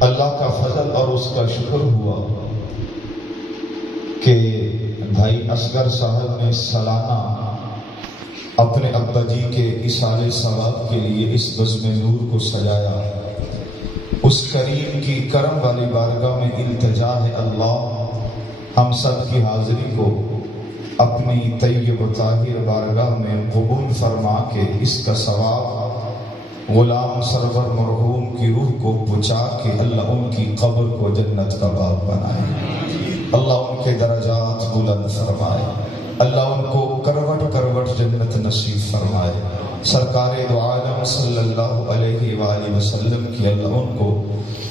اللہ کا فضل اور اس کا شکر ہوا کہ بھائی اصغر صاحب نے سالانہ اپنے ابا جی کے اصالِ ثواب کے لیے اس بزم نور کو سجایا۔ اس کریم کی کرم والی بارگاہ میں التجا ہے اللہ ہم سب کی حاضری کو اپنی طیب و طاہر بارگاہ میں قبول فرما کے اس کا ثواب غلام سرور مرحوم کی روح کو پہنچا کے اللہ ان کی قبر کو جنت کا باغ بنائے، اللہ ان کے درجات بلند فرمائے، اللہ ان کو کروٹ کروٹ جنت نصیب فرمائے، سرکار دو عالم صلی اللہ علیہ وآلہ وسلم کی اللہ ان کو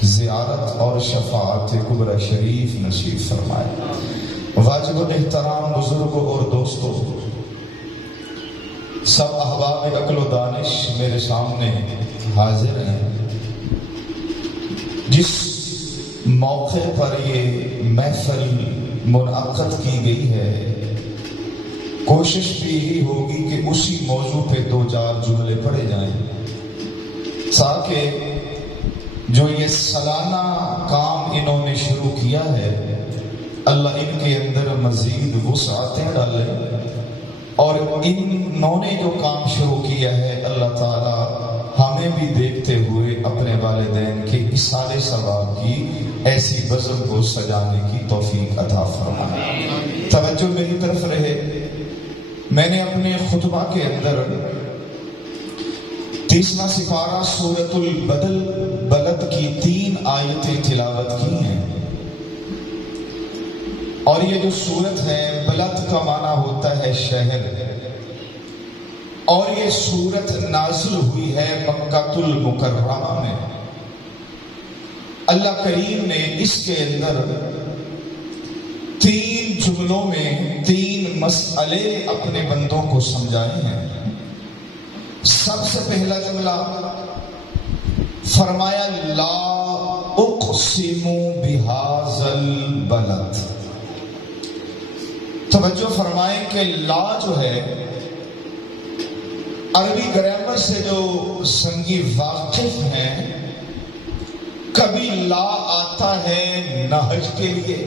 زیارت اور شفاعت کبریٰ شریف نصیب فرمائے۔ واجب الاحترام بزرگوں اور دوستوں، سب احباب عقل و دانش میرے سامنے حاضر ہیں۔ جس موقع پر یہ محفل منعقد کی گئی ہے، کوشش بھی یہی ہوگی کہ اسی موضوع پہ دو چار جملے پڑھے جائیں تاکہ جو یہ سالانہ کام انہوں نے شروع کیا ہے اللہ ان کے اندر مزید وسعتیں ڈالے، اور انہوں نے جو کام شروع کیا ہے اللہ تعالی ہمیں بھی دیکھتے ہوئے اپنے والدین کے اصالِ ثواب کی ایسی بزم کو سجانے کی توفیق عطا فرمائے۔ توجہ میری طرف رہے، میں نے اپنے خطبہ کے اندر 30واں سپارہ سورۃ البلد کی 3 آیتیں تلاوت کی ہیں، اور یہ جو سورت ہے بلد کا معنی ہوتا ہے شہر، اور یہ سورت نازل ہوئی ہے مکہ المکرمہ میں۔ اللہ کریم نے اس کے اندر 3 جملوں میں 3 مسئلے اپنے بندوں کو سمجھائے ہیں۔ سب سے پہلا جملہ فرمایا لا اقسم بہذا البلد۔ توجہ فرمائیں کہ لا جو ہے عربی گرامر سے جو سنگی واقف ہیں، کبھی لا آتا ہے نہج کے لیے،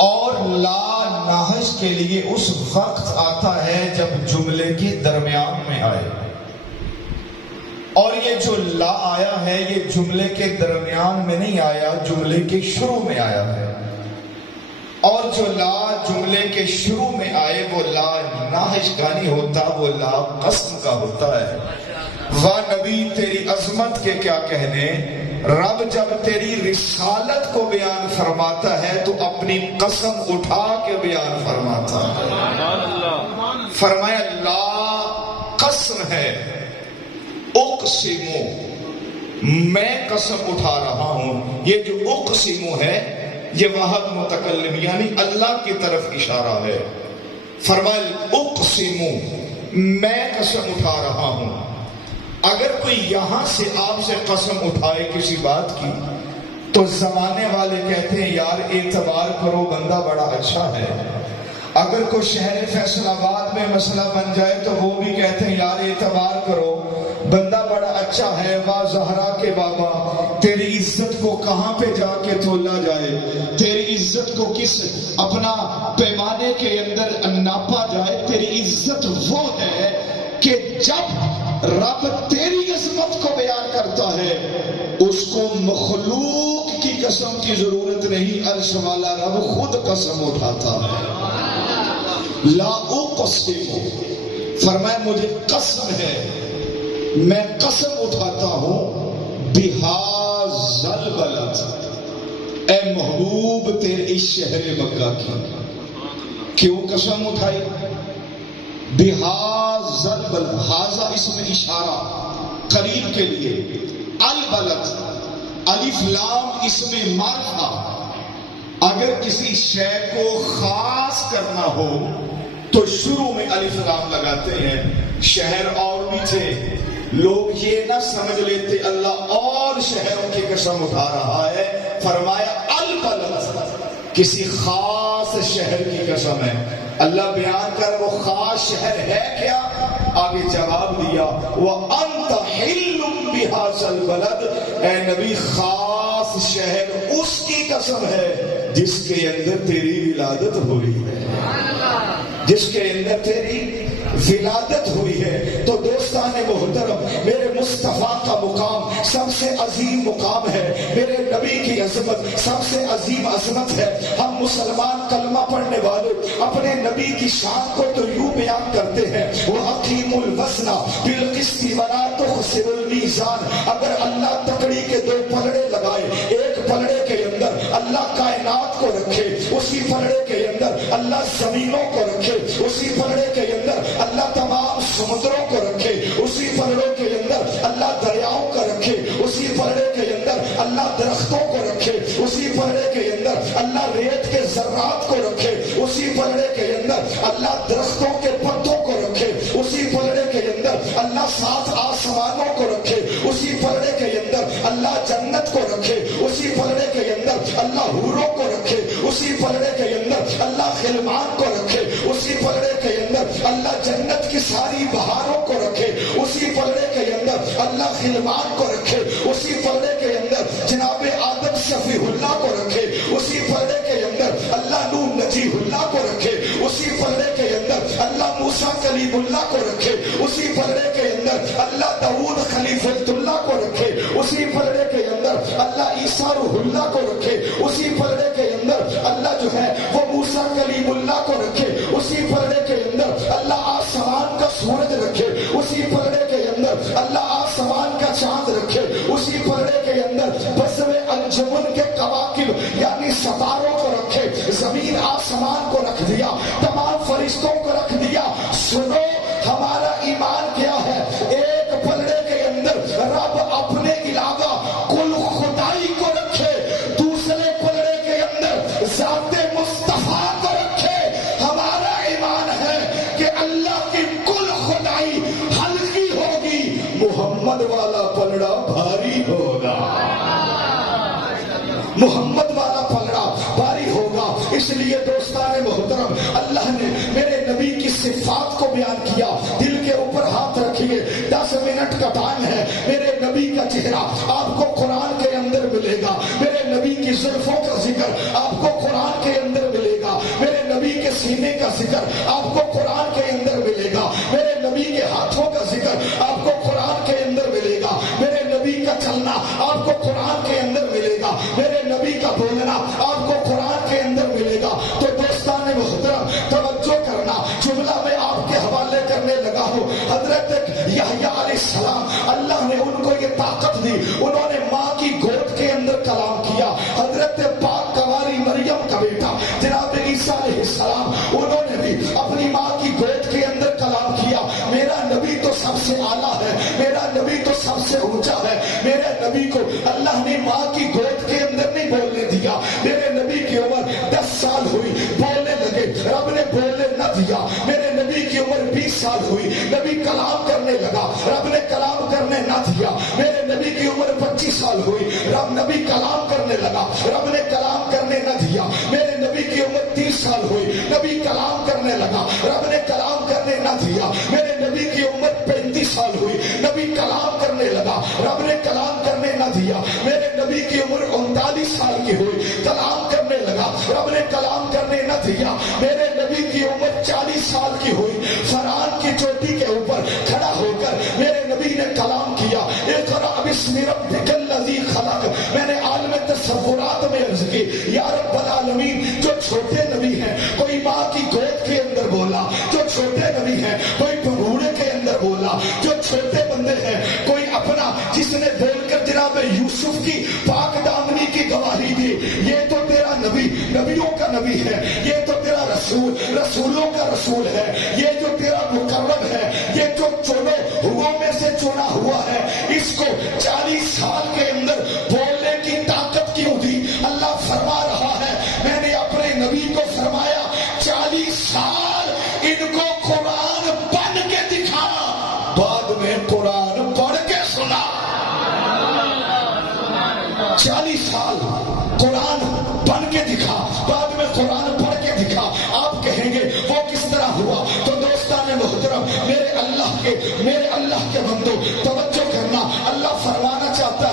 اور لا نہج کے لیے اس وقت آتا ہے جب جملے کے درمیان میں آئے، اور یہ جو لا آیا ہے یہ جملے کے درمیان میں نہیں آیا، جملے کے شروع میں آیا ہے، اور جو لا جملے کے شروع میں آئے وہ لا ناہج کا نہیں ہوتا، وہ لا قسم کا ہوتا ہے۔ واہ نبی تیری عظمت کے کیا کہنے، رب جب تیری رسالت کو بیان فرماتا ہے تو اپنی قسم اٹھا کے بیان فرماتا ہے۔ فرمایا لا قسم ہے، اقسمو میں قسم اٹھا رہا ہوں۔ یہ جو اقسمو ہے یہ واحد متکلم یعنی اللہ کی طرف اشارہ ہے۔ فرمایا اقسمو میں قسم اٹھا رہا ہوں۔ اگر کوئی یہاں سے آپ سے قسم اٹھائے کسی بات کی تو زمانے والے کہتے ہیں یار اعتبار کرو بندہ بڑا اچھا ہے۔ اگر کوئی شہر فیصل آباد میں مسئلہ بن جائے تو وہ بھی کہتے ہیں یار اعتبار کرو بندہ بڑا اچھا ہے۔ واہ زہرا کے بابا تیری عزت کو کہاں پہ جا کے تولا جائے، تیری عزت کو کس اپنا پیمانے کے اندر ناپا جائے۔ تیری عزت وہ ہے کہ جب رب تیری عظمت کو بیان کرتا ہے اس کو مخلوق کی قسم کی ضرورت نہیں، عرش والا رب خود قسم اٹھاتا ہے۔ لا اقسم فرمایا مجھے قسم ہے، میں قسم اٹھاتا ہوں بہذا البلد، اے محبوب تیرے اس شہر مکہ کی۔ کیوں قسم اٹھائی؟ بہذا البلد، ہاذا اسم اشارہ قریب کے لیے، البلد الف لام اسم معرفہ۔ اگر کسی شے کو خاص کرنا ہو تو شروع میں الف لام لگاتے ہیں۔ شہر اور بھی تھے، لوگ یہ نہ سمجھ لیتے اللہ اور شہروں کی قسم اٹھا رہا ہے۔ فرمایا البلد کسی خاص شہر کی قسم ہے۔ اللہ بیان کر وہ خاص شہر ہے کیا؟ آگے جواب دیا وَأَنْتَ البلد، اے نبی خاص شہر اس کی قسم ہے جس کے اندر تیری ولادت ہوئی ہے، جس کے اندر تیری ولادت ہوئی ہے۔ تو دوستان محترم، میرے مصطفیٰ کا مقام سب سے عظیم مقام ہے، میرے نبی کی عظمت سب سے عظیم عظمت ہے۔ ہم مسلمان کلمہ پڑھنے والوں اپنے نبی کی شان کو تو یوں بیان کرتے ہیں، وَأَقِیمُوا الْوَزْنَ بِالْقِسْطِ وَلَا تُخْسِرُوا الْمِیزَانَ۔ اگر اللہ تکڑی کے دو پلڑے لگائے، ایک پلڑے کے اندر اللہ کائنات کو رکھے، اسی پلڑے کے اندر اللہ زمینوں کو رکھے، اسی پلڑے کے اندر اللہ تمام سمندروں کو رکھے، اسی پلڑے کے اندر اللہ دریاؤں کو رکھے، اسی پلڑے کے اندر اللہ درختوں کو رکھے، اسی پلڑے کے اندر اللہ ریت کے ذرات کو رکھے، اسی پلڑے کے اندر اللہ درختوں کے پتوں کو رکھے، اسی پلڑے کے اندر اللہ سات آسمانوں کو رکھے، اسی پلڑے کے اندر اللہ جنت کو رکھے، اسی پلڑے کے اندر اللہ حوروں کو رکھے، اسی پلڑے کے اندر اللہ خلمان کو رکھے، اسی پلڑے کے اندر اللہ جنت کی ساری بہاروں کو رکھے، اسی پلڑے کے اندر اللہ خلمان کو رکھے، اسی پلڑے کے اندر جناب آدم شفیع اللہ کو رکھے، اسی پلڑے کے اندر اللہ نوح نجیب اللہ کو رکھے، اسی پلڑے کے اندر اللہ موسیٰ کلیم اللہ کو رکھے، اسی پلڑے کے اندر اللہ داؤد خلیفۃ اللہ کو رکھے، اسی پلڑے کے اندر اللہ عیسیٰ روح اللہ کو رکھے، اسی پلڑے کے اندر اللہ جو ہے وہ موسیٰ کلیم اللہ کو رکھے، اسی پلڑے کے اندر اللہ آسمان کا سورج رکھے، اسی پلڑے کے اندر اللہ آسمان کا چاند رکھے، اسی پلڑے کے اندر بسم انجمن کے کواکب یعنی ستاروں کو رکھے، زمین آسمان کو رکھ دیا، تمام فرشتوں کو رکھ دیا۔ سنو ہمارا ایمان کیا ہے، ایک پلڑے کے اندر رب اپنے علاوہ کل خدائی کو رکھے، دوسرے پلڑے کے اندر ذات مصطفیٰ کو رکھے۔ ہمارا ایمان ہے کہ اللہ کی کل خدائی ہلکی ہوگی، محمد والا پلڑا بھاری ہوگا، محمد والا پلڑا بھاری ہوگا۔ اس لیے دوستان محترم، اللہ نے میرے نبی کی صفات کو بیان کیا۔ دل کے اوپر ہاتھ رکھیے، 10 منٹ کا ٹائم ہے۔ میرے نبی کا چہرہ آپ کو قرآن کے اندر ملے گا، میرے نبی کی زلفوں کا ذکر آپ کو قرآن کے اندر ملے گا، میرے نبی کے سینے کا ذکر آپ کو قرآن کے اندر ملے گا، میرے نبی کے ہاتھوں کا ذکر آپ کو قرآن کے اندر ملے گا، میرے نبی کا چلنا آپ کو قرآن کے اندر ملے گا، میرے نبی کا بولنا آپ کو قرآن کے اندر ملے گا۔ تو دوستان محترم توجہ کرنا، جملہ میں آپ کے حوالے کرنے لگا ہوں۔ حضرت یحییٰ علیہ السلام، اللہ نے ان کو یہ طاقت دی، انہوں نے ماں کی گود کے اندر کلام کیا۔ حضرت پاک کنواری مریم کا بیٹا جناب عیسیٰ علیہ السلام، انہوں نے بھی اپنی ماں کی گود کے اندر کلام کیا۔ میرا نبی تو سب سے اعلیٰ ہے، میرا نبی تو سب سے اونچا ہے۔ میرے نبی کو اللہ نے ماں کی گود کے اندر نہیں بولنے دیا۔ میرے نبی کی عمر 10 سال ہوئی، بولنے لگے، رب نے بولنے نہ دیا۔ میرے نبی کی عمر 20 سال ہوئی، نبی کلام کرنے لگا، رب نے کلام کرنے نہ دیا۔ میرے نبی کی عمر 25 سال ہوئی، نبی کلام کرنے لگا، رب نے کلام کرنے نہ دیا۔ میرے نبی کی عمر 30 سال ہوئی، نبی کلام کرنے لگا، رب نے کلام کرنے نہ دیا۔ میرے نبی کی عمر 35 سال ہوئی، نبی کلام کرنے لگا، رب نے کلام کرنے نہ دیا۔ میرے نبی کی عمر 39 سال کی ہوئی، کلام کرنے لگا، رب نے کلام کرنے نہ دیا۔ میرے نبی کی عمر 40 سال کی ہوئی، فرعون کی چوٹی کے اوپر کھڑا ہو کر میرے نبی نے کلام کیا، اقرأ باسم ربک الذی خلق۔ میں نے عالم تصورات میں عرض کی، یا رب العالمین، جو چھوٹے نبی ہیں کوئی ماں کی گود کے اندر بولا، جو چھوٹے نبی ہیں کوئی بھگوڑے کے اندر بولا، جو چھوٹے بندے ہیں کوئی اپنا جس نے بول کر جناب یوسف کی پاک دامنی کی گواہی دی، یہ تو تیرا نبی نبیوں کا نبی ہے، یہ تو تیرا رسول رسولوں کا رسول ہے، یہ جو تیرا مقرب ہے، یہ جو چنے ہوا میں سے چنا ہوا ہے، اس کو 40 سال کے اندر بولنے کی طاقت کیوں دی؟ اللہ فرما رہا ہے، میں نے اپنے نبی کو فرمایا 40 سال ان کو قرآن پڑھ کے دکھا، بعد میں قرآن پڑھ کے سنا۔ 40 سال قرآن پڑھ کے دکھا، بعد میں قرآن پڑھ کے دکھا۔ آپ کہیں گے وہ کس طرح ہوا؟ تو دوستان محترم، میرے اللہ کے بندو توجہ کرنا، اللہ فرمانا چاہتا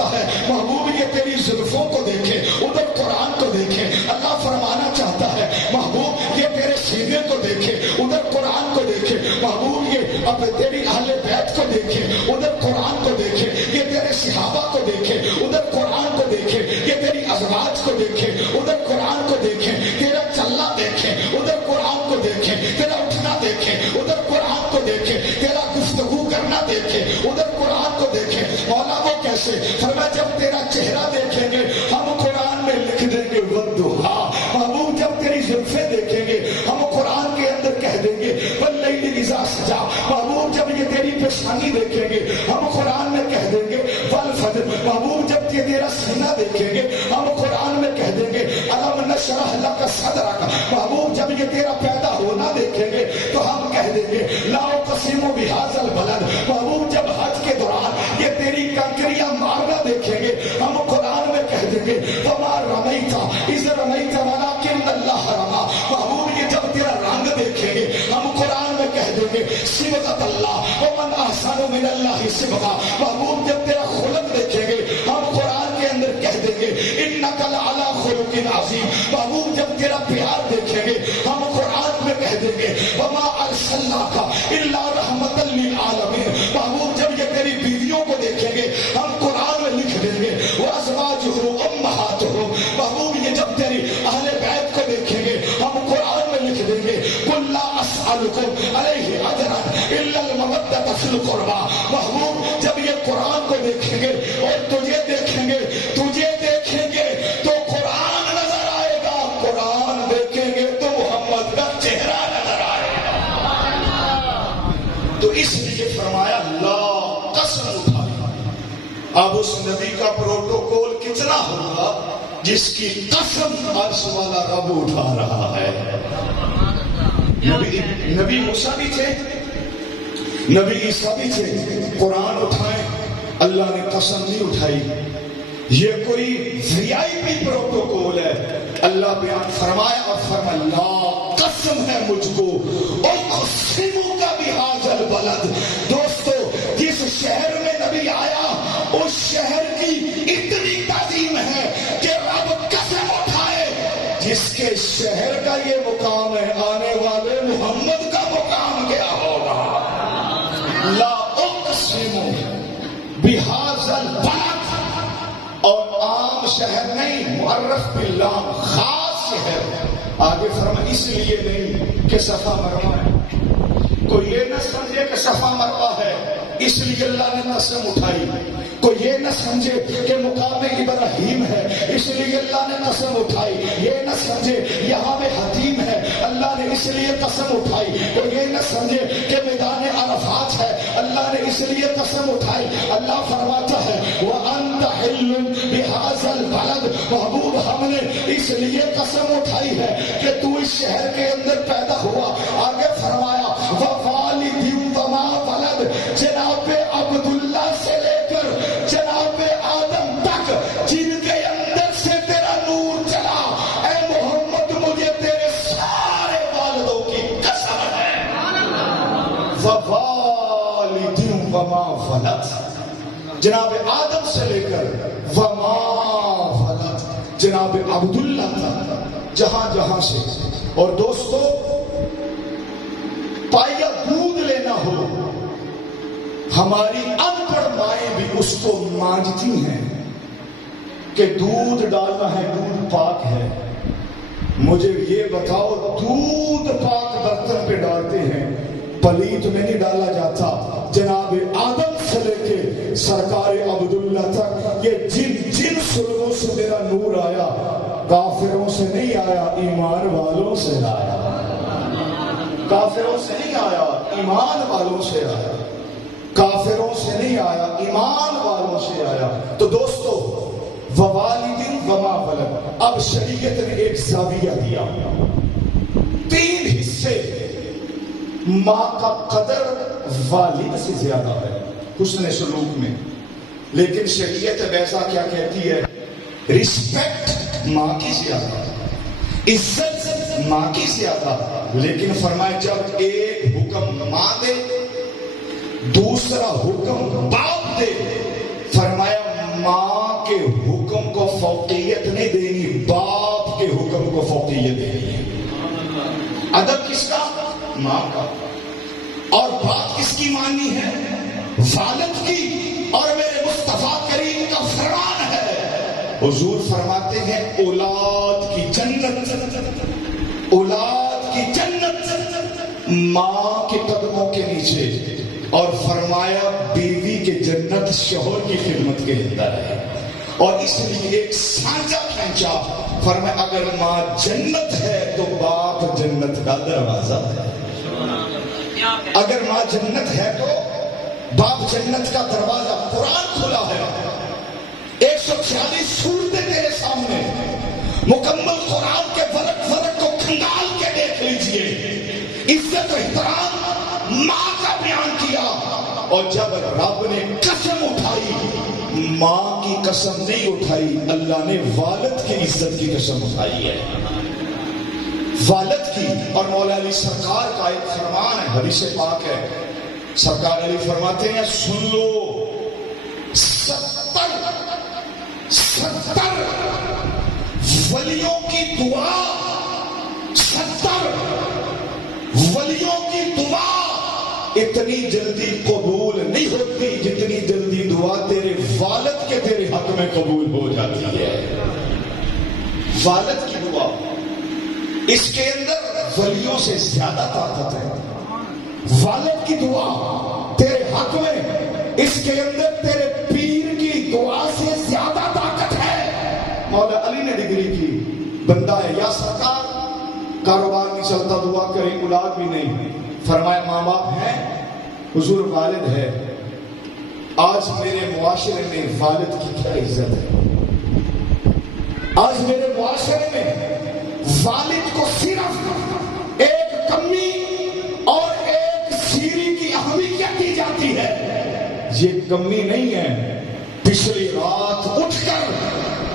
چاہتا ہے محبوب یہ تیری زلفوں کو دیکھے، ادھر قرآن کو دیکھے۔ اللہ فرمانا چاہتا ہے محبوب یہ تیرے سینے کو دیکھے، ادھر قرآن کو دیکھے۔ محبوب یہ اب تیری اہل بیت کو دیکھے، ادھر قرآن کو دیکھے۔ یہ تیرے صحابہ کو دیکھے، ادھر قرآن کو دیکھے۔ یہ تیری ازواج کو دیکھے، ادھر قرآن کو دیکھے۔ تیرا چلنا دیکھے، ادھر قرآن کو دیکھے۔ تیرا اٹھنا دیکھے، ادھر قرآن کو دیکھے۔ تیرا گفتگو کرنا دیکھے، ادھر قرآن کو دیکھے۔ مولا وہ کیسے؟ فرمایا جب تیرا چہرہ دیکھیں گے ہم قرآن میں لکھ دیں گے والضحیٰ۔ محبوب جب تیری زلفیں دیکھیں گے ہم قرآن کے اندر کہہ دیں گے واللیل اذا سجا۔ محبوب جب یہ تیری پیشانی دیکھیں گے ہم قرآن میں کہہ دیں گے والفجر۔ محبوب جب یہ تیرا سینہ دیکھیں گے ہم قرآن میں کہہ دیں گے الم نشرح لک صدرک۔ محبوب جب یہ تیرا پیدا ہونا دیکھیں گے تو ہم کہہ دیں گے لا اقسم بہذا البلد۔ محبوب جب حج کے دوران یہ تیری کنکریاں مارنا دیکھیں گے ہم قرآن میں کہہ دیں گے وما رمیت اذ رمیت ولکن اللہ رمی۔ محبوب یہ جب تیرا رنگ دیکھیں گے ہم قرآن میں کہہ دیں گے صبغۃ اللہ ومن احسن من اللہ صبغہ۔ محبوب جب تیرا خلق دیکھیں گے ہم قرآن کے اندر کہہ دیں گے انک لعلی خلق عظیم۔ محبوب جب تیرا پیار دیکھیں گے ہم قرآن میں کہہ دیں گے وما ارسلناک الا رحمۃ للعالمین۔ محبوب جب یہ تیری بیویوں کو دیکھیں گے ہم قرآن میں لکھ دیں گے وازواجہ امہاتہم۔ محبوب یہ جب تیری اہل بیت کو دیکھیں گے ہم قرآن میں لکھ دیں گے قل لا اسألکم علیہ اجرا الا المودۃ فی القربى۔ محبوب جب یہ قرآن کو دیکھیں گے اور تجھے دیکھیں گے تو قرآن نظر آئے گا، قرآن دیکھیں گے تو محمد کا چہرہ نظر آئے گا۔ تو اس لیے فرمایا لا قسم اٹھائی۔ اب اس نبی کا پروٹوکول کتنا ہوگا جس کی قسم عرش والا رب اٹھا رہا ہے۔ نبی موسیٰ بھی تھے، نبی عیسیٰ بھی تھے، قرآن اٹھائیں، اللہ نے قسم نہیں اٹھائی۔ یہ کوئی وی آئی پی پروٹوکول ہے۔ اللہ بیان فرمایا اور فرمایا لا قسم ہے مجھ کو اقسم کا بہذا البلد۔ دوستو جس شہر میں نبی آیا اس شہر کی اتنی تعظیم ہے کہ رب قسم اٹھائے جس کے شہر کا یہ مقام ہے، آنے والے محمد کا مقام کیا ہوگا؟ لا اقسم بہذا البلد، اور عام شہر نہیں، معرف باللام، خاص شہر۔ آگے فرما اس لیے نہیں کہ صفا مروا ہے، کوئی یہ نہ سمجھے کہ صفا مروا ہے اس لیے اللہ نے قسم اٹھائی، کوئی یہ نہ سمجھے کہ مقام ابراہیم ہے اس لیے اللہ نے قسم اٹھائی، یہ نہ سمجھے یہاں میں حتیم ہے اللہ نے اس لیے قسم اٹھائی، کوئی یہ نہ سمجھے کہ میدان عرفات ہے اللہ نے اس لیے قسم اٹھائی۔ اللہ فرماتا ہے وَأَنْتَ حِلٌّ بِهَذَا الْبَلَدِ۔ محبوب ہم نے اس لیے قسم اٹھائی ہے کہ تو اس شہر کے اندر پیدا ہوا۔ آگے فرمایا وَوَالِدٍ وَمَا وَلَدَ، جناب عبداللہ سے لے کر جناب آدم تک جن کے اندر سے تیرا نور چلا، اے محمد مجھے تیرے سارے والدوں کی قسم ہے۔ وَوَالِدٍ وَمَا وَلَدَ، جناب آدم سے لے کر وما ولد جناب عبداللہ تک، جہاں جہاں سے۔ اور دوستو پائیا دودھ لینا ہو، ہماری ان پڑھ مائیں بھی اس کو مانجتی ہیں کہ دودھ ڈالنا ہے، دودھ پاک ہے۔ مجھے یہ بتاؤ دودھ پاک برتن پہ ڈالتے ہیں، پلیت میں نہیں ڈالا جاتا۔ جناب آدم سے لے کے سرکار عبداللہ تک یہ جن سلگوں سے میرا نور آیا، کافروں سے نہیں آیا، ایمان والوں سے آیا۔ کافروں سے نہیں آیا، ایمان والوں سے آیا۔ کافروں سے نہیں آیا، ایمان والوں سے آیا۔ تو دوستو ووالد وما ولد، اب شریعت نے ایک زاویہ دیا، 3 حصے۔ ماں کا قدر والد سے زیادہ ہے حسن سلوک میں، لیکن شریعت ویسا کیا کہتی ہے؟ رسپیکٹ ماں کی زیادہ، عزت ماں کی زیادہ، لیکن فرمایا جب ایک حکم ماں دے دوسرا حکم باپ دے، فرمایا ماں فوقیت نہیں دینی، باپ کے حکم کو فوقیت دینی ہے۔ ادب کس کا؟ ماں کا۔ اور بات کس کی ماننی ہے؟ والد کی۔ اور میرے مصطفیٰ کریم کا فرمان ہے، حضور فرماتے ہیں اولاد کی جنت، اولاد کی جنت ماں کے قدموں کے نیچے، اور فرمایا بیوی کے جنت شوہر کی خدمت کے اندر ہے۔ اور اس لیے ایک سانچہ کھینچا، فرمایا اگر ماں جنت ہے تو باپ جنت کا دروازہ ہے، اگر ماں جنت ہے تو باپ جنت کا دروازہ۔ قرآن کھلا ہے، 146 سورتیں تیرے سامنے، مکمل قرآن کے ورق ورق کو کھنگال کے دیکھ لیجئے۔ عزت و احترام ماں کا بیان کیا، اور جب رب نے قسم اٹھائی، ماں کی قسم نہیں اٹھائی، اللہ نے والد کی عزت کی قسم اٹھائی ہے، والد کی۔ اور مولا علی سرکار کا ایک فرمان ہے، حدیث پاک ہے، سرکار علی فرماتے ہیں سن لو، 70 ولیوں کی دعا، 70 ولیوں کی دعا اتنی جلدی قبول نہیں ہوتی جتنی جلدی دعا تیرے والد کے تیرے حق میں قبول ہو جاتی ہے۔ والد کی دعا، اس کے اندر ولیوں سے زیادہ طاقت ہے۔ والد کی دعا تیرے حق میں، اس کے اندر تیرے پیر کی دعا سے زیادہ طاقت ہے۔ مولا علی نے ڈگری کی، بندہ ہے یا سرکار کاروبار نہیں چلتا، دعا کریں، اولاد بھی نہیں، فرمایا ماں باپ ہیں، حضور والد ہے۔ آج میرے معاشرے میں والد کی کیا عزت ہے؟ آج میرے معاشرے میں والد کو صرف ایک کمی اور ایک سیری کی اہمیت دی جاتی ہے۔ یہ کمی نہیں ہے، پچھلی رات اٹھ کر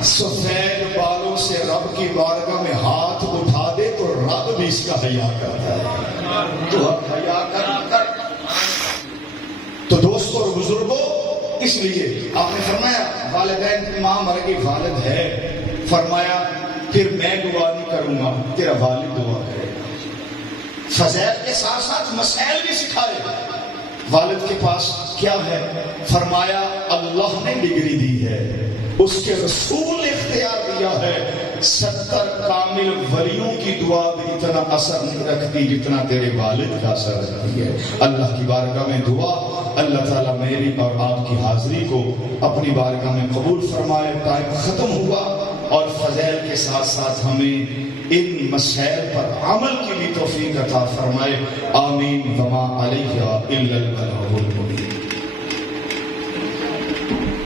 سفید بالوں سے رب کی بارگاہ میں ہاتھ اٹھا دے تو رب بھی اس کا حیا کرتا ہے۔ تو اب حیا کر۔ تو دوستو اور بزرگوں، اس لیے آپ نے فرمایا والدین کی ماں مر گئی، والد ہے، فرمایا پھر میں دعا نہیں کروں گا، تیرا والد دعا کرے گا۔ فضائل کے ساتھ ساتھ مسائل بھی سکھائے۔ والد کے پاس کیا ہے؟ فرمایا اللہ نے ڈگری دی ہے، اس کے رسول نے اختیار دیا ہے۔ 70 کامل ولیوں کی دعا بھی اتنا اثر نہیں رکھتی جتنا تیرے والد کا اثر رکھتی ہے۔ اللہ کی بارگاہ میں دعا، اللہ تعالیٰ میری اور آپ کی حاضری کو اپنی بارگاہ میں قبول فرمائے۔ ٹائم ختم ہوا، اور فضائل کے ساتھ ساتھ ہمیں ان مسائل پر عمل کی بھی توفیق عطا فرمائے۔ آمین۔ وما علیہ الا البلاغ المبین۔